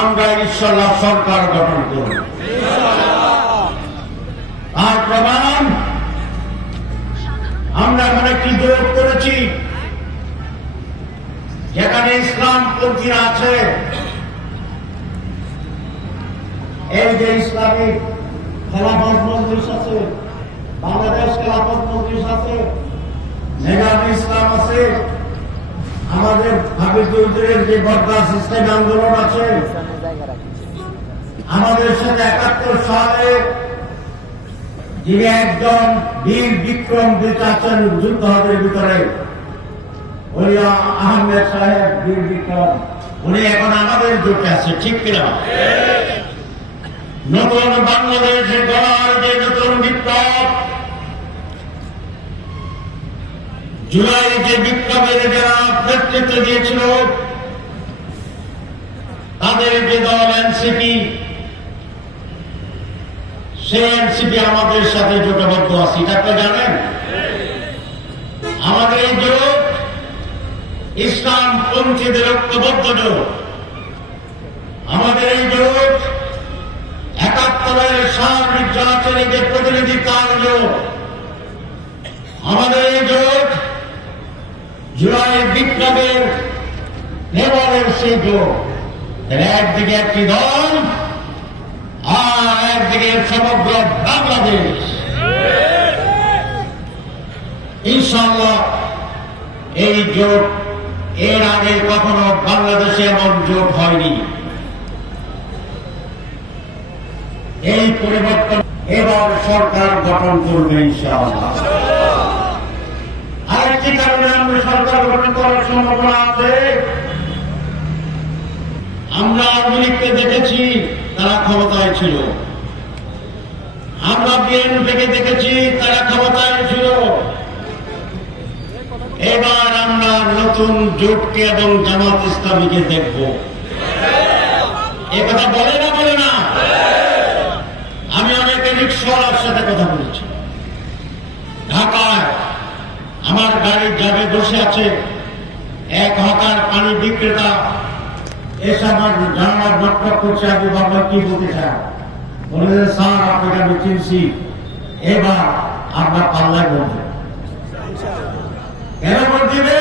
আমরা ইনশাআল্লাহ সরকার গঠন করব। আর প্রমাণ আমরা এখানে কি জোর করেছি, যেখানে ইসলামপন্থীরা আছে, এই যে ইসলামিক খেলাফত মজলিস আছে, বাংলাদেশ খেলাফত মজলিস আছে, মেধাবী ইসলাম আছে, আমাদের হাবিব চৌধুরীর যে বরদাস ইসলামী আন্দোলন আছে, আমাদের সাথে 71 সালে যিনি একজন বীর বিক্রম আছেন যুদ্ধের ভিতরে, ওলিয়া আহমেদ সাহেব বীর বিক্রম, উনি এখন আমাদের জোটে আছে, ঠিক কিনা? নতুন বাংলাদেশে গড়ার যে নতুন বিপ্লব, জুলাই যে বিপ্লবের যারা নেতৃত্ব দিয়েছিল, তাদের যে দল এনসিপি, সেই এনসিপি আমাদের সাথে জোটবদ্ধ আছে, এটা আপনি জানেন? আমাদের এই জোট ইসলামপন্থীদের ঐক্যবদ্ধ জোট। আমাদের এই জোট 71-এর সার্বিক নির্বাচনীদের প্রতিনিধি তার জোট। আমাদের এই জোট জুলাই বিপ্লবের নেবারের সেই জোট। একদিকে একটি দল আর একদিকে সমগ্র বাংলাদেশ। ইনশাআল্লাহ এই জোট এর আগে কখনো বাংলাদেশে এমন জোট হয়নি। এই পরিবর্তন এবার সরকার গঠন করবে ইনশাআল্লাহ। আরেকটি কারণে আমরা সরকার গঠন করার সম্ভাবনা আছে। আমরা আওয়ামী লীগকে দেখেছি, তারা ক্ষমতায় ছিল। আমরা বিএনপিকে দেখেছি, তারা ক্ষমতায় ছিল। এবার আমরা নতুন জোটকে এবং জামাত ইসলামীকে দেখব। এ কথা বলে না? আমি অনেক রিকশাওয়ালার সাথে কথা বলেছি। ঢাকায় আমার গাড়ির যাবে বসে আছে এক হকার পানি বিক্রেতা, এসে আমার জানালার নকটক করছে, আমি বাবা কি বলতে চান? বলে স্যার আপনাকে আমি চিনছি, এবার আপনার পাল্লায় বলবে। কেন ভোট দিবে?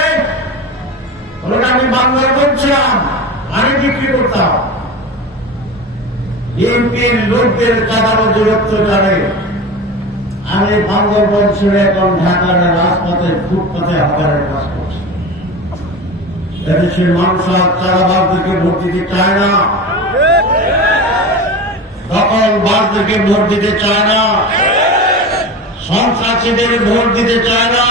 বলে আমি বাংলায় বলছিলাম, পানি বিক্রি করতাম। বিএনপির লোকদের চাঁদাবাজির অত্যাচারে আমি বান্দরবন ছেড়ে এখন ঢাকার রাজপথে ফুটপাথে হকারের কাজ করছি। এদেশের মানুষ আর চাঁদাবাজদেরকে ভোট দিতে চায় না, দখলবাজদেরকে ভোট দিতে চায় না, সন্ত্রাসীদের ভোট দিতে চায় না।